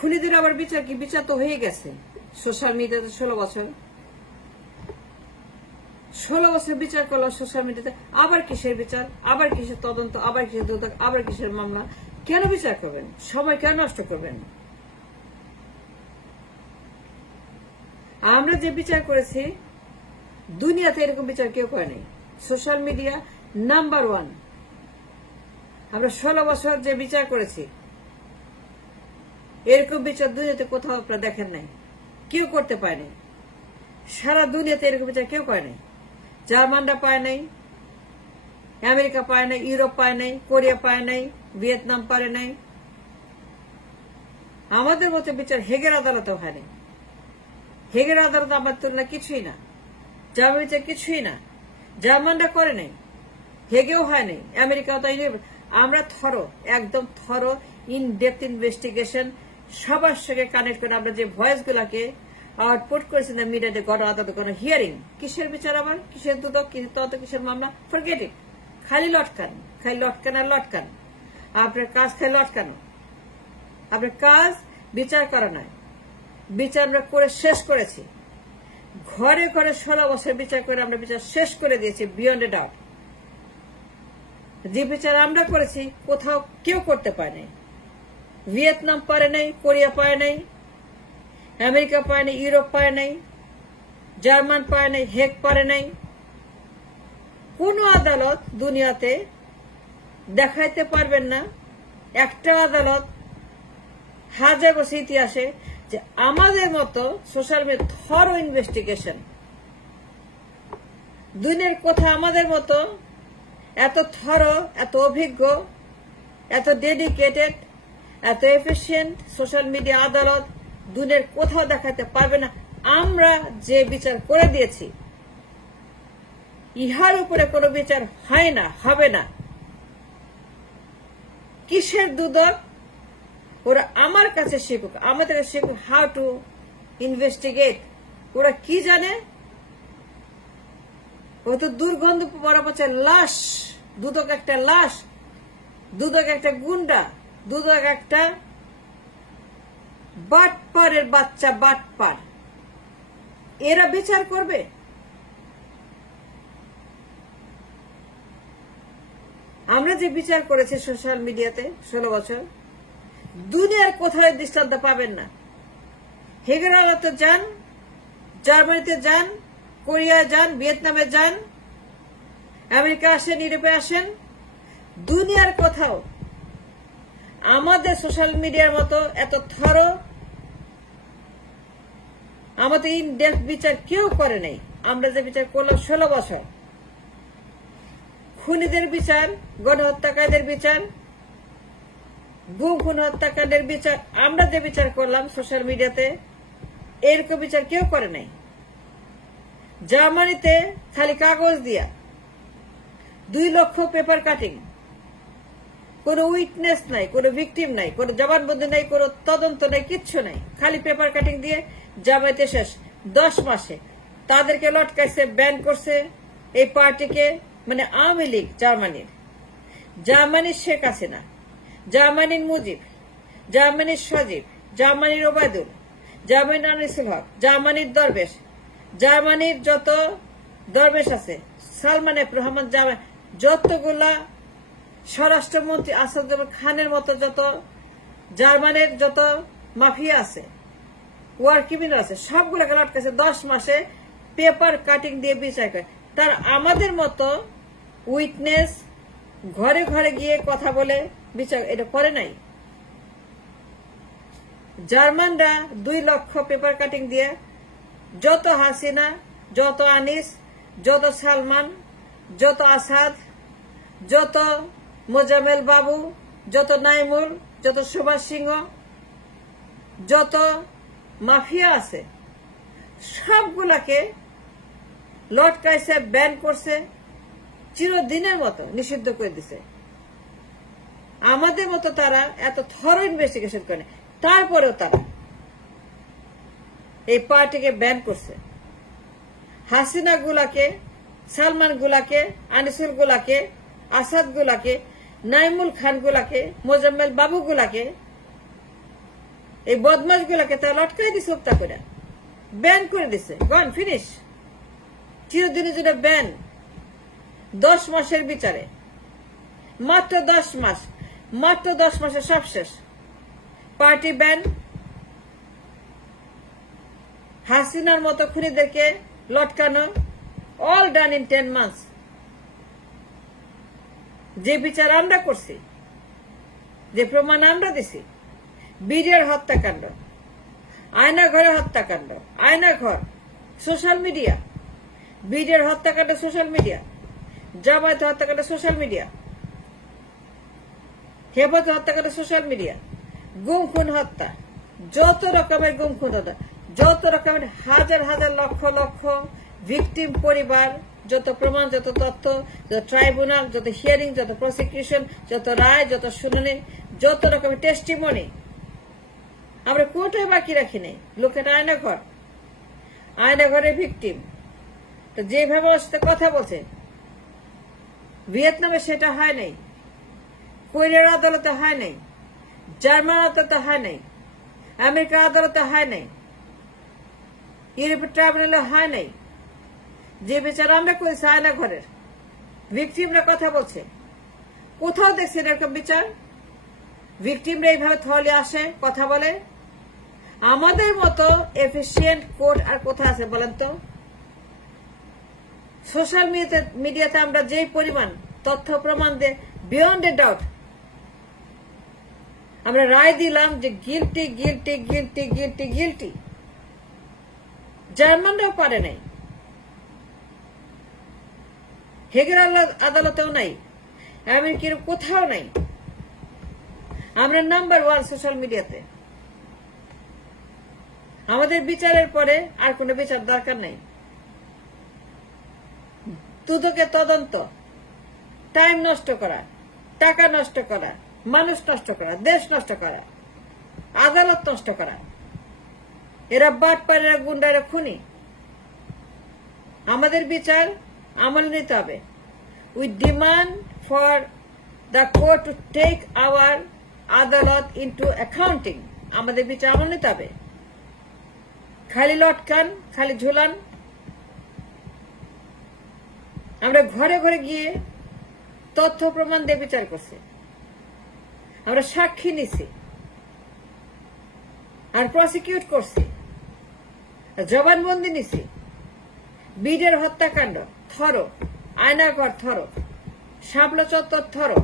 খুনিদের আবার বিচার কি? বিচার তো হয়ে গেছে সোশ্যাল মিডিয়াতে 16 বছর 16 বছর বিচার করলো সোশ্যাল মিডিয়াতে। আবার কিসের বিচার? আবার কিসের তদন্ত? আবার কিসের দুদক? আবার কিসের মামলা? কেন বিচার করবেন? সময় কেন নষ্ট করবেন? আমরা যে বিচার করেছি দুনিয়াতে এরকম বিচার কেউ করেনি। Social media number 1। আমরা 16 বছর যে বিচার করেছি এরকম বিচার দুনিয়াতে কোথাও আপনারা দেখেন নাই, কেউ করতে পারেনি। সারা দুনিয়াতে এরকম বিচার কেউ করে নাই। জার্মানরা পায় নাই, আমেরিকা পায় নাই, ইউরোপ পায় নাই, কোরিয়া পায় নাই, ভিয়েতনাম পারে নাই। আমাদের মতো বিচার হেগের আদালতেও হয়নি। হেগের আদালত আমার তুলনা কিছুই না, জার্মান বিচার কিছুই না। জার্মানরা করে নাই, হেগেও হয় নাই, আমেরিকাও তাই। আমরা একদম থরো ইন ডেপথ ইনভেস্টিগেশন সবার সঙ্গে কানেক্ট করে আমরা যে ভয়েস গুলাকে আউটপুট করেছেন মিডিয়াতে গণ আদালত কোনো হিয়ারিং। কিসের বিচার আবার? কিসের দুদক? তত কিসের মামলা? Forget it. খালি লটকান, খালি লটকান আর লটকান। আপনার কাজ খালি লটকানো, আপনার কাজ বিচার করা নয়। বিচার আমরা করে শেষ করেছি। ঘরে ঘরে 16 বছর বিচার করে আমরা বিচার শেষ করে দিয়েছি বিয়ন্ড এ ডাউট। যে বিচার আমরা করেছি কোথাও কেউ করতে পারে নাই। ভিয়েতনাম পারে নাই, কোরিয়া পারে নাই, আমেরিকা পায় নাই, ইউরোপ পায় নাই, জার্মান পায় নাই, হেগ পারে নাই। কোন আদালত দুনিয়াতে দেখাইতে পারবেন না একটা আদালত হাজার বছর ইতিহাসে যে আমাদের মতো সোশ্যাল মিডিয়া থরো ইনভেস্টিগেশন দুনিয়ার কোথাও আমাদের মতো এত থরো, এত অভিজ্ঞ, এত ডেডিকেটেড, এত এফিশিয়েন্ট সোশ্যাল মিডিয়া আদালত দুনিয়ার কোথাও দেখাতে পারবে না। আমরা যে বিচার করে দিয়েছি ইহার উপরে কোনো বিচার হয় না, হবে না। কিসের দুদক? ওরা আমার কাছে শিখুক, আমাদের কাছে শিখুক হাউ টু ইনভেস্টিগেট। ওরা কি জানে? ও তো দুর্গন্ধ পড়া পচে লাশ। দুদক একটা লাশ, দুদক একটা গুন্ডা, দুদক একটা বাটপারের বাচ্চা, বাটপার। এরা বিচার করবে? আমরা যে বিচার করেছি সোশ্যাল মিডিয়াতে 16 বছর দুনিয়ার কোথায় দৃষ্টান্ত পাবেন না। হেগের আদালতে যান, জার্মানিতে যান, কোরিয়ায় যান, ভিয়েতনামে যান, আমেরিকা আসেন, ইউরোপে আসেন, দুনিয়ার কোথাও আমাদের সোশ্যাল মিডিয়ার মতো এত থরো, আমাদের ইন ডেপথ বিচার কেউ করে নাই। আমরা যে বিচার করলাম 16 বছর, খুনিদের বিচার, গণহত্যাকারীদের বিচার, গুম খুন হত্যাকাণ্ডের বিচার, আমরা যে বিচার করলাম সোশ্যাল মিডিয়াতে এরকম বিচার কেউ করে নাই। জার্মানিতে খালি কাগজ দিয়া 2 লক্ষ পেপার কাটিং, কোনো উইটনেস নাই, কোনো ভিকটিম নাই, কোনো জবানবন্দি নাই, কোনো তদন্ত নাই, কিচ্ছু নাই, খালি পেপার কাটিং দিয়ে জামায়াতে শেষ 10 মাসে। তাদেরকে লটকাইছে, ব্যান করছে এই পার্টিকে, মানে আওয়ামী লীগ। জার্মানির শেখ হাসিনা, জার্মানির মুজিব, জার্মানির সজীব, জার্মানির ওবায়দুল, জার্মানির আনিসুল হক, জার্মানির দরবেশ, জার্মানির যত দরবেশ আছে, সালমান এফ রহমান, যতগুলা স্বরাষ্ট্রমন্ত্রী আসাদুজ্জামান খানের মতো যত জার্মানির যত মাফিয়া আছে, ওয়ার ক্রিমিনাল আছে, সবগুলোকে লটকাছে 10 মাসে পেপার কাটিং দিয়ে বিচার করে। তার আমাদের মতো উইটনেস ঘরে ঘরে গিয়ে কথা বলে বিচার এটা করে নাই। জার্মানরা 2 লক্ষ পেপার কাটিং দিয়ে যত হাসিনা, যত আনিস, যত সালমান, যত আসাদ, যত মোজামেল বাবু, যত নাইমুল, যত সুভাষ সিংহ, যত মাফিয়া আছে সবগুলাকে লটকাইছে, ব্যান করছে, চিরদিনের মতো নিষিদ্ধ করে দিছে। আমাদের মতো তারা এত থরো ইনভেস্টিগেশন করে, তারপরেও তারা এই পার্টিকে ব্যান করছে। হাসিনা গুলাকে, সালমান গুলাকে, আনিসুল গুলাকে, আসাদ গুলাকে, নাইমুল খান গুলাকে, মোজাম্মেল বাবু গুলাকে এই বদমাস গুলাকে তারা লটকাই দিছে হত্যা করে, ব্যান করে দিছে, গন ফিনিশ, চিরদিনের জন্য ব্যান। 10 মাসের বিচারে, মাত্র 10 মাস, মাত্র 10 মাসে সব শেষ। পার্টি ব্যান, হাসিনার মতো খুনিদেরকে লটকানো, অল ডান ইন 10 মান্থস। যে বিচার আমরা করছি, যে প্রমাণ আমরা দিছি, বিডিআর হত্যাকাণ্ড, আয়না ঘরে হত্যাকাণ্ড, আয়না ঘর, সোশ্যাল মিডিয়া, বিডিআর হত্যাকাণ্ড সোশ্যাল মিডিয়া, জামায়াত হত্যাকাণ্ড সোশ্যাল মিডিয়া, হেফাজত হত্যাকাণ্ড সোশ্যাল মিডিয়া, গুম খুন হত্যা, যত রকমের গুম খুন হত্যা, যত রকমের হাজার হাজার লক্ষ লক্ষ ভিকটিম পরিবার, যত প্রমাণ, যত তথ্য, যত ট্রাইব্যুনাল, যত হিয়ারিং, যত প্রসিকিউশন, যত রায়, যত শুনানি, যত রকমের টেস্টিমনি, আমরা কোটায় বাকি রাখি নাই। লোকের আয়নাঘর, আয়নাঘরের ভিকটিম তো যেভাবে সাথে কথা বলছে, ভিয়েতনামে সেটা হয় নাই, কোরিয়ার আদালতে হয় নাই, জার্মান আদালতে হয় নাই, আমেরিকার আদালতে হয় নাই, ইউরোপের ট্রাইব্যুনালে হয় নাই। যে বিচার আমরা করেছি আয়না ঘরের, ভিকটিমরা কথা বলছে, কোথাও দেখছেন এরকম বিচার? ভিকটিমরা এইভাবে থলে আসে, কথা বলে। আমাদের মতো এফিসিয়েন্ট কোর্ট আর কোথায় আছে বলেন তো? সোশ্যাল মিডিয়াতে আমরা যে পরিমাণ তথ্য প্রমাণ দিয়ে বিয়ন্ড এ ডাউট আমরা রায় দিলাম যে guilty guilty guilty guilty guilty, জার্মানরাও পারে নাই, হেগের আদালতেও নাই, আমেরিকার কোথাও নাই। আমরা নাম্বার 1 সোশ্যাল মিডিয়াতে। আমাদের বিচারের পরে আর কোনো বিচার দরকার নাই। দুদকে তদন্ত, টাইম নষ্ট করা, টাকা নষ্ট করা, মানুষ নষ্ট করা, দেশ নষ্ট করা, আদালত নষ্ট করা, এরা বাটপাড়েরা, গুন্ডারা, খুনি। আমাদের বিচার আমল নিতে হবে। We demand for the court to take our আদালত ইনটু অ্যাকাউন্টিং। আমাদের বিচার আমল নিতে হবে। খালি লটকান, খালি ঝুলান। আমরা ঘরে ঘরে গিয়ে তথ্য প্রমাণ দিয়ে বিচার করছি, আমরা সাক্ষী নিছি, আর প্রসিকিউট করছি, জবানবন্দি নিছি। বিডিআর হত্যাকাণ্ড থরো, আয়নাঘর থরো, শাপলা চত্বর থরো,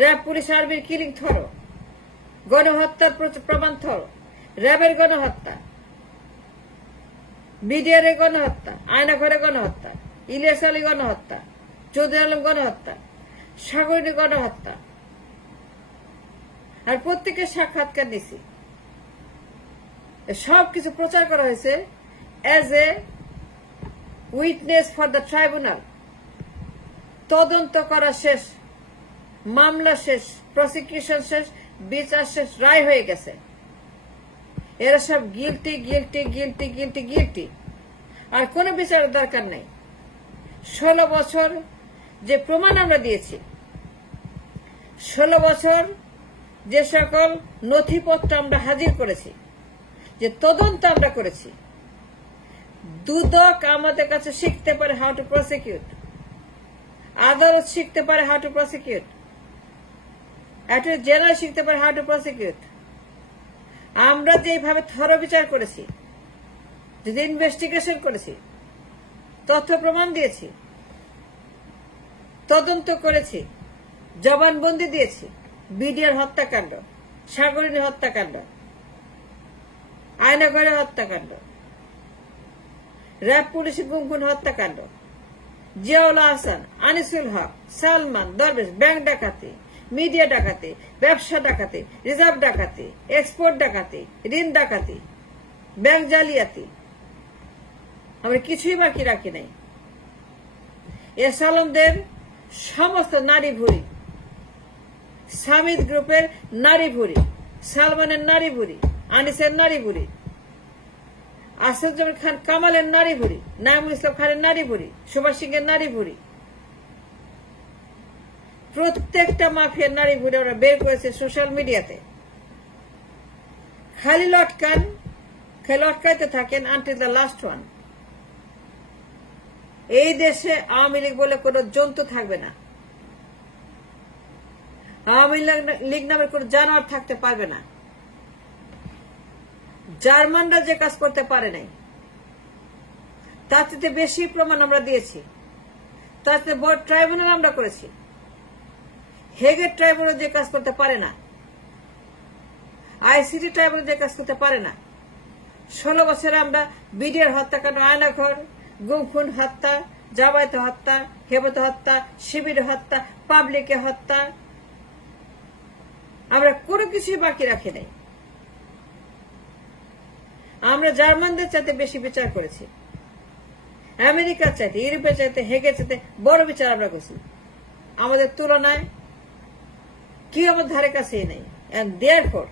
র্যাব পুলিশ আর্মির কিলিং থরো, গণহত্যার প্রমাণ থরো, র্যাবের গণহত্যা, বিডিআর এর গণহত্যা, আয়নাঘরে গণহত্যা, ইলিয়াস আলী গণহত্যা, চৌধুরী আলম গণহত্যা, সাগরিনী গণহত্যা, আর প্রত্যেকের সাক্ষাৎকার দিছি। সবকিছু প্রচার করা হয়েছে as a witness for the tribunal. তদন্ত করা শেষ, মামলা শেষ, প্রসিকিউশন শেষ, বিচার শেষ, রায় হয়ে গেছে। এরা সব guilty guilty guilty guilty guilty, আর কোনো বিচারের দরকার নেই। 16 বছর যে প্রমাণ আমরা দিয়েছি, 16 বছর যে সকল নথিপত্র আমরা হাজির করেছি, যে তদন্ত আমরা করেছি, দুদক আমাদের কাছে শিখতে পারে হাউ টু প্রসিকিউট, আদালত শিখতে পারে how to prosecute, attorney general শিখতে পারে হাউ টু প্রসিকিউট। আমরা যেভাবে থরো বিচার করেছি, যদি ইনভেস্টিগেশন করেছি, তথ্য প্রমাণ দিয়েছি, তদন্ত করেছি, জবানবন্দি দিয়েছি, বিডিআর হত্যাকাণ্ড, সাগরিনী হত্যাকাণ্ড, আয়নাঘরে হত্যাকাণ্ড, র্যাব পুলিশের গুম খুন হত্যাকাণ্ড, জিয়াউল আহসান, আনিসুল হক, সালমান, দরবেশ, ব্যাংক ডাকাতি, মিডিয়া ডাকাতি, ব্যবসা ডাকাতি, রিজার্ভ ডাকাতি, এক্সপোর্ট ডাকাতি, ঋণ ডাকাতি, ব্যাংক জালিয়াতি, আমরা কিছুই বাকি রাখি নাই। এস আলমদের সমস্ত নারী ভুরি, সামিদ গ্রুপের নারী ভুরি, সালমানের নারী ভুরি, আনিসের নারী ভুরি, আসাদুজ্জামান খান কামালের নারী ভুরি, নাইমুল ইসলাম খানের নারী ভুরি, সুভাষ সিং এর নারী ভুরি, প্রত্যেকটা মাফিয়ার নারী ভুরি ওরা বের করেছে সোশ্যাল মিডিয়াতে। খালি লটকাইতে থাকেন আনটিল দ্য লাস্ট ওয়ান। এই দেশে আওয়ামী লীগ বলে কোন জন্তু থাকবে না, আওয়ামী লীগ নামের কোন জানোয়ার থাকতে পারবে না। জার্মানরা যে কাজ করতে পারে নাই তার চেয়ে বেশি প্রমাণ আমরা দিয়েছি, তার চেয়ে বড় ট্রাইব্যুনাল আমরা করেছি। হেগের ট্রাইব্যুনাল যে কাজ করতে পারে না, আইসিটি ট্রাইব্যুনাল যে কাজ করতে পারে না। 16 বছরে আমরা বিডিআর হত্যাকাণ্ড, আয়নাঘর, গুমখুন হত্যা, জামায়াত হত্যা, হেবত হত্যা, শিবির হত্যা, পাবলিকে হত্যা, আমরা কোনো কিছুই বাকি রাখি নাই। আমরা জার্মানদের চাইতে বেশি বিচার করেছি, আমেরিকার চাইতে, ইউরোপের চাইতে, হেগের চাইতে বড় বিচার আমরা করছি। আমাদের তুলনায় কি আমার ধারে কাছেই নেই। এন্ড দেয়ারফর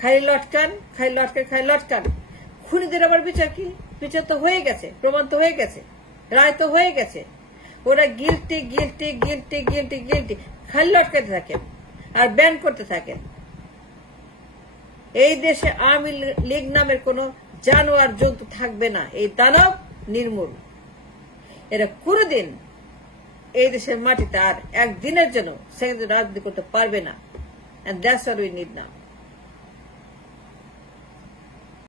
খালি লটকান। খুনিদের আবার বিচার কি? বিচার তো হয়ে গেছে, প্রমাণ তো হয়ে গেছে, রায় তো হয়ে গেছে। ওরা গিলটি খালি লটকাতে থাকেন আর ব্যান করতে থাকেন। এই দেশে আওয়ামী লীগ নামের কোন জানোয়ার জন্তু থাকবে না। এই দানব নির্মূল, এরা কোনদিন এই দেশের মাটিতে আর একদিনের জন্য সেকেন্ড রাজনীতি করতে পারবে না। And that's what we need now.